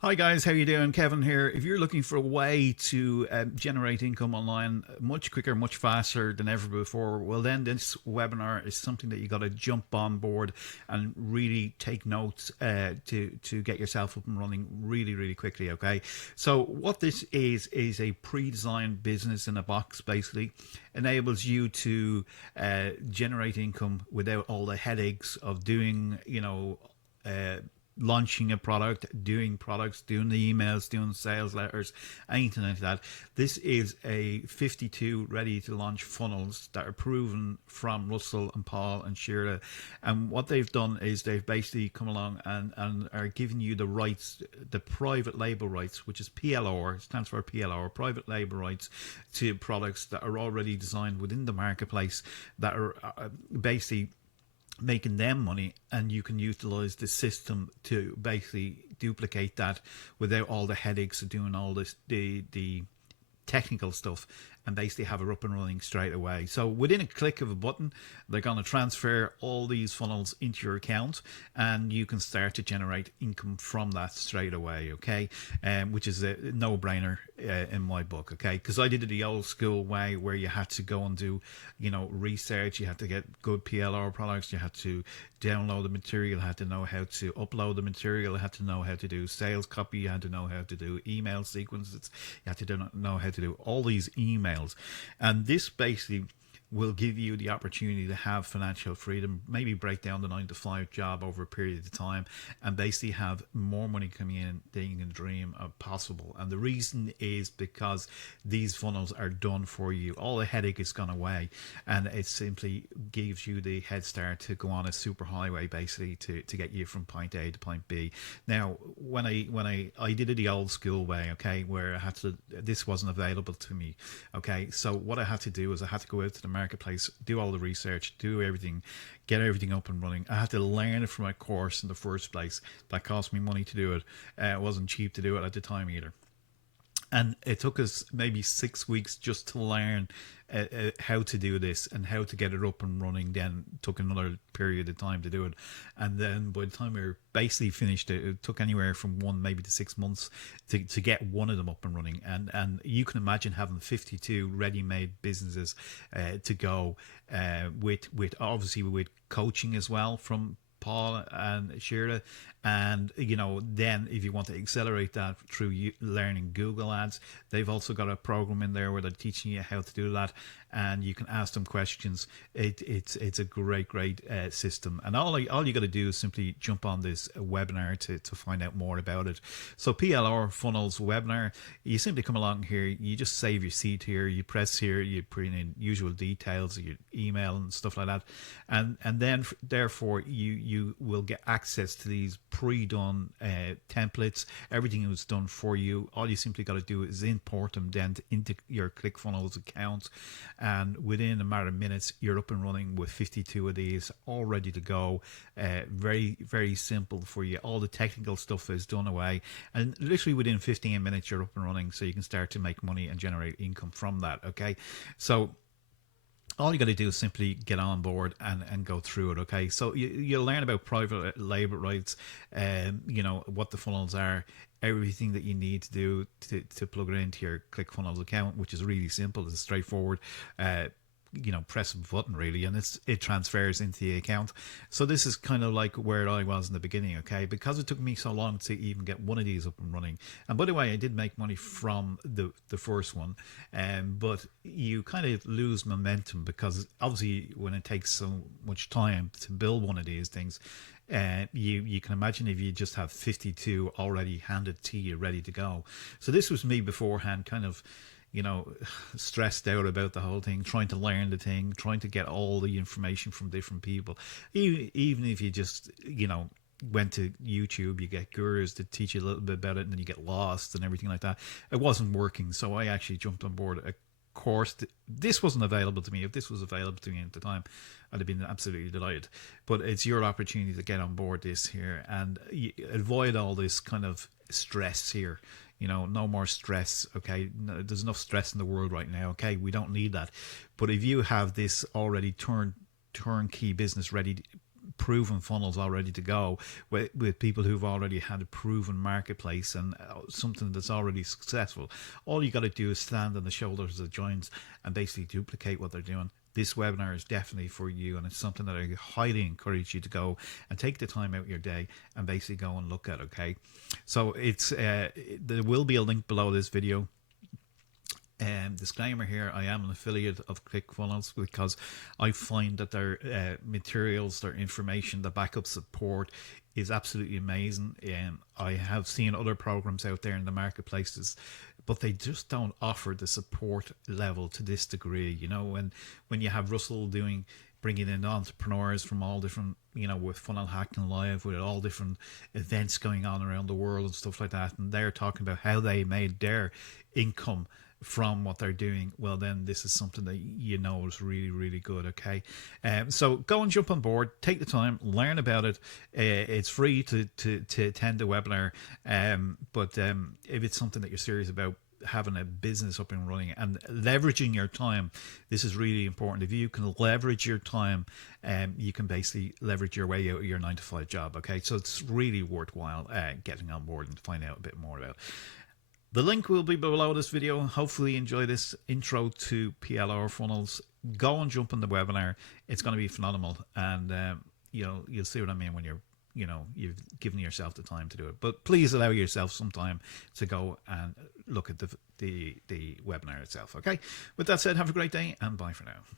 Hi guys, how you doing? Kevin here. If you're looking for a way to generate income online much quicker, much faster than ever before, well then this webinar is something that you got to jump on board and really take notes to get yourself up and running really quickly. Okay, so what this is a pre-designed business in a box. Basically, enables you to generate income without all the headaches of doing Uh, launching a product, doing products, doing the emails, doing sales letters, anything like that. This is a 52 ready to launch funnels that are proven from Russell and Paul and Shirley. And what they've done is they've basically come along and are giving you the rights, the private label rights, which is PLR, it stands for PLR, private label rights to products that are already designed within the marketplace that are basically making them money, and you can utilize the system to basically duplicate that without all the headaches of doing all this the technical stuff, and basically have it up and running straight away. So within a click of a button, they're going to transfer all these funnels into your account, and you can start to generate income from that straight away. Okay, which is a no-brainer in my book. Okay, because I did it the old school way, where you had to go and do, research. You had to get good PLR products. You had to download the material. Had to know how to upload the material. Had to know how to do sales copy. You had to know how to do email sequences. You had to know how to do all these emails, and this basically will give you the opportunity to have financial freedom, maybe break down the 9 to 5 job over a period of time, and basically have more money coming in than you can dream of possible. And the reason is because these funnels are done for you. All the headache is gone away, and it simply gives you the head start to go on a super highway, basically to get you from point A to point B. Now, when I did it the old school way, okay, where I had to, this wasn't available to me. Okay, so what I had to do is I had to go out to the marketplace, do all the research, do everything, get everything up and running. I had to learn it from my course in the first place. That cost me money to do it. It wasn't cheap to do it at the time either. And it took us maybe 6 weeks just to learn how to do this and how to get it up and running. Then took another period of time to do it, and then by the time we were basically finished, it took anywhere from 1 maybe to 6 months to get one of them up and running. And you can imagine having 52 ready-made businesses to go, with obviously with coaching as well from Paul and Shirley. And then if you want to accelerate that through learning Google Ads, they've also got a program in there where they're teaching you how to do that, and you can ask them questions. It's a great system, and all you got to do is simply jump on this webinar to find out more about it. So PLR Funnels webinar, you simply come along here, you just save your seat here, you press here, you put in usual details, your email and stuff like that, and then therefore you will get access to these pre-done templates. Everything is done for you. All you simply got to do is import them then into your ClickFunnels account, and within a matter of minutes you're up and running with 52 of these all ready to go. Very simple for you. All the technical stuff is done away, and literally within 15 minutes you're up and running, so you can start to make money and generate income from that. Okay, so all you got to do is simply get on board and go through it. Okay, so you'll learn about private label rights, what the funnels are, everything that you need to do to plug it into your ClickFunnels account, which is really simple. It's straightforward. Press a button really, and it transfers into the account. So this is kind of like where I was in the beginning. Okay, because it took me so long to even get one of these up and running. And by the way, I did make money from the first one, but you kind of lose momentum, because obviously when it takes so much time to build one of these things, you can imagine if you just have 52 already handed to you ready to go. So this was me beforehand, kind of stressed out about the whole thing, trying to learn the thing, trying to get all the information from different people. Even if you just went to YouTube, you get gurus to teach you a little bit about it, and then you get lost and everything like that. It wasn't working, so I actually jumped on board a course. This wasn't available to me. If this was available to me at the time, I'd have been absolutely delighted. But it's your opportunity to get on board this here and avoid all this kind of stress here. No more stress. Okay, no, there's enough stress in the world right now. Okay, we don't need that. But if you have this already turnkey business ready proven funnels already to go with people who've already had a proven marketplace and something that's already successful. All you got to do is stand on the shoulders of the giants and basically duplicate what they're doing. This webinar is definitely for you, and it's something that I highly encourage you to go and take the time out of your day and basically go and look at. Okay, so it's there will be a link below this video. Disclaimer here, I am an affiliate of ClickFunnels because I find that their materials, their information, the backup support is absolutely amazing. I have seen other programs out there in the marketplaces, but they just don't offer the support level to this degree. You know, when you have Russell bringing in entrepreneurs from all different, you know, with Funnel Hacking Live, with all different events going on around the world and stuff like that, and they're talking about how they made their income from what they're doing. Well, then this is something that you know is really, really good. Okay, so go and jump on board, take the time, learn about it. It's free to attend the webinar, but if it's something that you're serious about having a business up and running and leveraging your time, this is really important. If you can leverage your time, you can basically leverage your way out of your 9-to-5 job. Okay, so it's really worthwhile getting on board and find out a bit more about it. The link will be below this video. Hopefully you enjoy this intro to PLR Funnels. Go and jump on the webinar. It's going to be phenomenal, and you'll see what I mean when you've given yourself the time to do it. But please allow yourself some time to go and look at the webinar itself. Okay. With that said, have a great day and bye for now.